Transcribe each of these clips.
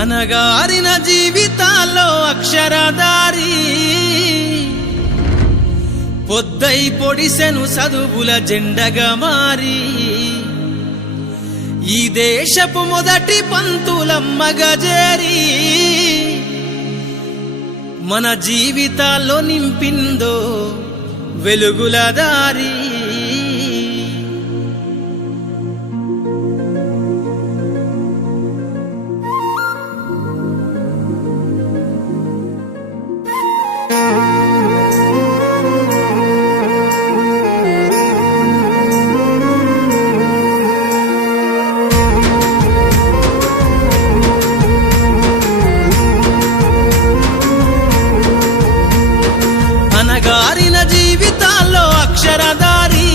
అనగారిన జీవితాల్లో అక్షరదారి పొద్దై పొడిసెను చదువుల జెండగా మారి ఈ దేశపు మొదటి పంతులమ్మగా చేరి మన జీవితాల్లో నింపిందో వెలుగుల దారి. అనగారిన జీవితాల్లో అక్షరదారి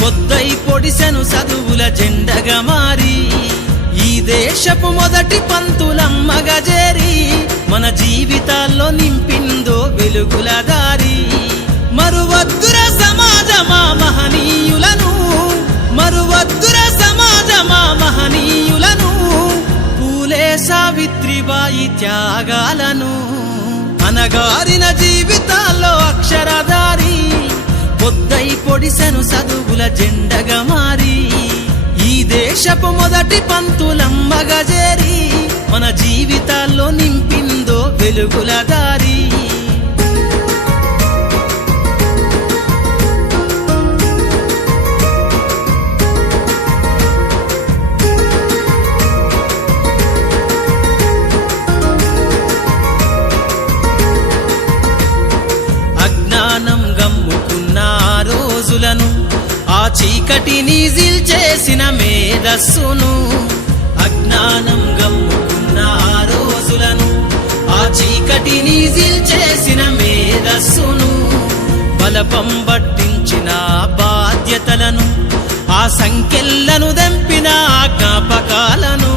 పొద్దై పొడిసెను చదువుల జెండగా మారి ఈ దేశపు మొదటి పంతులమ్మగా చేరి మన జీవితాల్లో నింపిందో వెలుగుల దారి. మరువద్దుర సమాజమా మహనీయులను, మరువద్దుర సమాజమా మహనీయులను, పూలే సావిత్రిబాయి త్యాగాలను. అనగారిన జీవితాల్లో అక్షరదారి పొద్దై పొడిసెను చదువుల జెండగా మారి ఈ దేశపు మొదటి పంతులమ్మగా చేరి మన జీవితాల్లో నింపిందో వెలుగుల దారి. అజ్ఞానం గమ్ముకున్న ఆ రోజులను, ఆ చీకటిని జిల్చేసిన మేధస్సును, అజ్ఞానం గమ్ముకున్న ఆ రోజులను, ఆ చీకటిని జిల్చేసిన మేధస్సును, బలపం పట్టించిన బాధ్యతలను, ఆ సంఖ్యలను దెంపిన జ్ఞాపకాలను,